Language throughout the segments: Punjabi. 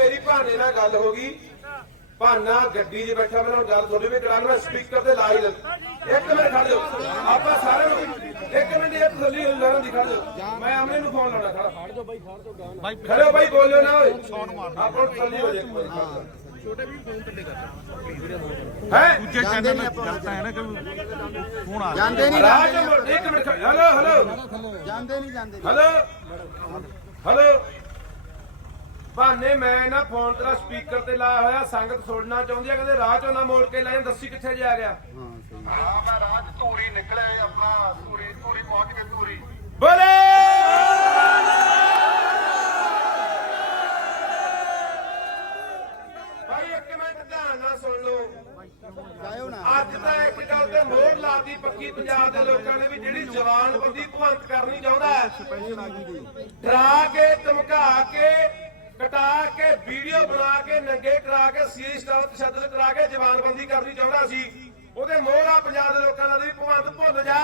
ਮੇਰੀ ਭਾਨੇ ਨਾਲ ਗੱਲ ਹੋ ਗਈ। ਭਾਨਾ ਗੱਡੀ 'ਚ ਬੈਠਾ ਮੈਂ ਨਾਲ ਗੱਲ ਤੁਹਾਡੇ ਵੀ ਕਰਾਂ ਮੈਂ ਸਪੀਕਰ ਤੇ ਲਾ ਹੀ ਲੱਗ ਇੱਕ ਮਿੰਟ ਖੜ ਜਾਓ ਆਪਾਂ ਸਾਰੇ ਨੂੰ ਇੱਕ ਮਿੰਟ ਇਹ ਤਸੱਲੀ ਹੋ ਜਾਣਾ ਦੀ ਖੜ ਜਾਓ ਮੈਂ ਆਮਨੇ ਨੂੰ ਫੋਨ ਲਾਉਣਾ ਖੜਾ। ਖੜ ਜਾਓ ਬਾਈ ਖੜ ਜਾਓ ਬਾਈ ਖੜੋ ਬਾਈ ਬੋਲਿਓ ਨਾ ਓਏ। ਆਪਾਂ ਨੂੰ ਤਸੱਲੀ ਹੋ ਜਾਏ ਛੋਟੇ ਵੀ ਫੋਨ ਕੱਟੇ ਕਰ ਹੈ? ਦੂਜੇ ਚੈਨਲ ਤੇ ਕਰਤਾ ਹੈ ਨਾ ਕਿ ਫੋਨ ਆ ਜਾਂਦੇ ਨਹੀਂ ਰਾਜ ਇੱਕ ਮਿੰਟ ਹੈਲੋ ਹੈਲੋ। ਜਾਂਦੇ ਨਹੀਂ ਜਾਂਦੇ ਹੈਲੋ। ਹੈਲੋ। ਭਾਨੇ ਮੈਂ ਨਾ ਫੋਨ ਤੇਰਾ ਸਪੀਕਰ ਤੇ ਲਾਇਆ ਹੋਇਆ ਸੰਗਤ ਸੁਣਨਾ ਚਾਹੁੰਦੀ ਆ ਕਹਿੰਦੇ ਰਾਹ ਚੋਂ ਨਾ ਮੋੜ ਕੇ ਲੈ ਜਾਂ ਦੱਸੀ ਕਿੱਥੇ ਜਾ ਗਿਆ। ਹਾਂ ਮੈਂ ਰਾਜ ਧੂਰੀ ਨਿਕਲੇ ਆਪਣਾ ਧੂਰੀ ਧੂਰੀ ਪਹੁੰਚ ਕੇ ਧੂਰੀ। ਬੋਲੇ! ਭਾਈ ਇੱਕ ਮਿੰਟ ਧਿਆਨ ਨਾਲ ਸੁਣ ਲਓ। ਜਾਇਓ ਨਾ ਅੱਜ ਤਾਂ ਇੱਕ ਗੱਲ ਤੇ ਮੋਹਰ ਲਾਤੀ ਪੱਕੀ ਪੰਜਾਬ ਦੇ ਲੋਕਾਂ ਨੇ ਵੀ ਜਿਹੜੀ ਜਵਾਨਬੰਦੀ ਭਵੰਤ ਕਰਨੀ ਚਾਹੁੰਦਾ ਹੈ ਡਰਾ ਕੇ ਧਮਕਾ ਕੇ ਵੀਡੀਓ ਬਣਾ ਕੇ, ਨੰਗੇ ਕਰਾ ਕੇ ਸੀ ਸਟਾਰ ਤਸ਼ੱਦਦ ਕਰਾ ਕੇ ਜਵਾਨਬੰਦੀ ਕਰਨੀ ਚਾਹੁੰਦਾ ਸੀ। ਉਹਦੇ ਮੋਹਰਾ ਪੰਜਾਬ ਦੇ ਲੋਕਾਂ ਦਾ ਵੀ ਭਵੰਤ ਭੁੱਲ ਜਾ।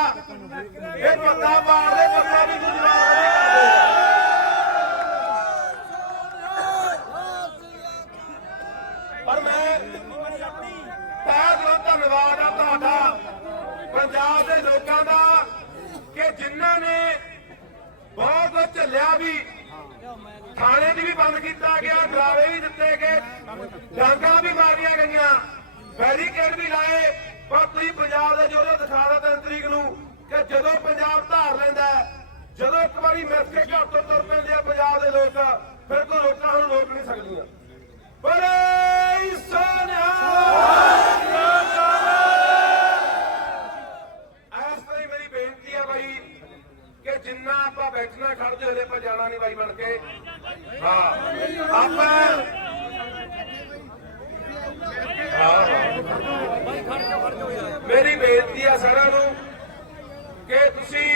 ਇਹ ਪੱਤਾ ਮਾਰਦੇ ਪੱਤਾ ਵੀ ਤੂੰ ਜਵਾਨਬੰਦੀ ਪਰ ਮੈਂ ਤਹਿ ਦਿਲੋਂ ਧੰਨਵਾਦ ਆ ਤੁਹਾਡਾ, ਪੰਜਾਬ ਦੇ ਲੋਕਾਂ ਦਾ, ਕਿ ਜਿਨ੍ਹਾਂ ਨੇ ਬਹੁਤ ਕੁਝ ਝੱਲਿਆ ਵੀ ਥਾਣੇ ਦੀ ਵੀ ਬੰਦ ਕੀਤਾ ਗਿਆ, ਡਰਾਵੇ ਵੀ ਦਿੱਤੇ ਗਏ, ਡਾਂਗਾ ਵੀ ਮਾਰੀਆਂ ਗਈਆਂ, ਬੈਰੀਕੇਡ ਵੀ ਲਾਏ, ਪਰ ਤੁਸੀਂ ਪੰਜਾਬ ਦੇ ਜੋਰੇ ਦਿਖਾ ਦਿੱਤਾ ਤਿੰਨ ਤਰੀਕ ਨੂੰ ਕਿ ਜਦੋਂ ਪੰਜਾਬ ਧਾਰ ਲੈਂਦਾ ਜਦੋਂ ਇੱਕ ਵਾਰੀ ਮਿਸ ਕੇ ਘਰ ਤੋਂ ਤੁਰ ਪੈਂਦੇ ਆ ਪੰਜਾਬ ਦੇ ਲੋਕ ਫਿਰ ਕੋਈ ਲੋਕਾਂ ਨੂੰ ਰੋਕ ਨਹੀਂ ਸਕਦੀਆਂ ਬੋਲੇ ਸੋਨਿਆ ਐਸ ਤਰ੍ਹਾਂ ਮੇਰੀ ਬੇਨਤੀ ਆ ਬਾਈ ਕਿ ਜਿੰਨਾ ਆਪਾਂ ਬੈਠਣਾ ਖੜਦੇ ਹਲੇ ਆਪਾਂ ਜਾਣਾ ਨਹੀਂ ਬਾਈ ਬਣ ਕੇ। ਹਾਂ। ਆਪਾਂ ਮੇਰੀ ਬੇਨਤੀ ਆ ਸਾਰਿਆਂ ਨੂੰ ਕਿ ਤੁਸੀਂ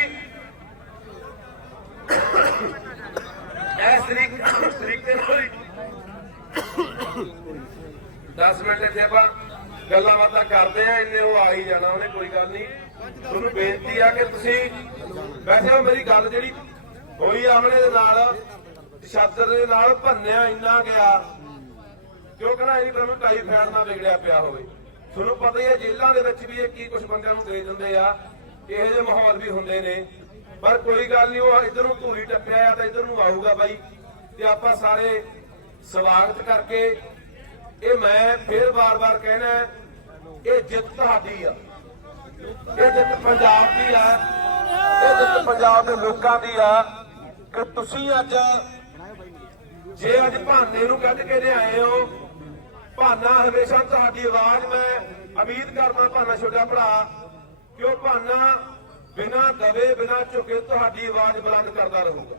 ਇਸ ਤਰੀਕ ਤਰੀਕੇ ਨਾਲ 10 ਮਿੰਟ ਇੱਥੇ ਆਪਾਂ ਗੱਲਾਂ ਬਾਤਾਂ ਕਰਦੇ ਆ, ਇੰਨੇ ਉਹ ਆ ਹੀ ਜਾਣਾ ਉਹਨੇ, ਕੋਈ ਗੱਲ ਨਹੀਂ। ਤੁਹਾਨੂੰ ਬੇਨਤੀ ਆ ਕਿ ਤੁਸੀਂ ਵੈਸੇ ਉਹ ਮੇਰੀ ਗੱਲ ਜਿਹੜੀ ਹੋਈ ਆਮਣੇ ਦੇ ਨਾਲ ਤਸ਼ੱਦਦ ਦੇ ਨਾਲ ਭੰਨਿਆ ਇੰਨਾ ਗਿਆ ਕਿਉਂ ਕਹਿੰਦਾ ਇਹ ਤੁਹਾਨੂੰ ਟਾਈਫਾਇਡ ਨਾਲ ਵਿਗੜਿਆ ਪਿਆ ਹੋਵੇ। ਤੁਹਾਨੂੰ ਪਤਾ ਹੀ ਹੈ ਜੇਲ੍ਹਾਂ ਦੇ ਵਿੱਚ ਵੀ ਇਹ ਕੀ ਕੁਝ ਬੰਦਿਆਂ ਨੂੰ ਦੇ ਦਿੰਦੇ ਆ, ਇਹੋ ਜਿਹੇ ਮਾਹੌਲ ਵੀ ਹੁੰਦੇ ਨੇ। ਪਰ ਕੋਈ ਗੱਲ ਨਹੀਂ, ਉਹ ਇਧਰ ਨੂੰ ਧੂਰੀ ਟੱਪਿਆ ਆ ਤਾਂ ਇਧਰ ਨੂੰ ਆਊਗਾ ਬਾਈ। ਤੇ ਆਪਾਂ ਸਾਰੇ ਸਵਾਗਤ ਕਰਕੇ ਇਹ ਮੈਂ ਫੇਰ ਬਾਰ-ਬਾਰ ਕਹਿਣਾ, ਇਹ ਜਿੱਤ ਤੁਹਾਡੀ ਆ। ਇਹ ਜਿੱਤ ਪੰਜਾਬ ਦੀ ਆ। ਪੰਜਾਬ ਦੇ ਲੋਕਾਂ ਦੀ ਆ ਕਿ ਤੁਸੀਂ ਅੱਜ ਜੇ ਅੱਜ ਭਾਨੇ ਨੂੰ ਕੱਢ ਕੇ ਲਿਆਏ ਹੋ, ਭਾਨਾ ਹਮੇਸ਼ਾ ਤੁਹਾਡੀ ਆਵਾਜ਼ ਮੈਂ ਉਮੀਦ ਕਰਦਾ ਭਾਨਾ ਛੋਟਾ ਭਰਾ, ਕਿ ਉਹ ਭਾਨਾ ਬਿਨਾ ਦਵੇ, ਬਿਨਾਂ ਝੁਕੇ ਤੁਹਾਡੀ ਆਵਾਜ਼ ਬੁਲੰਦ ਕਰਦਾ ਰਹੂਗਾ।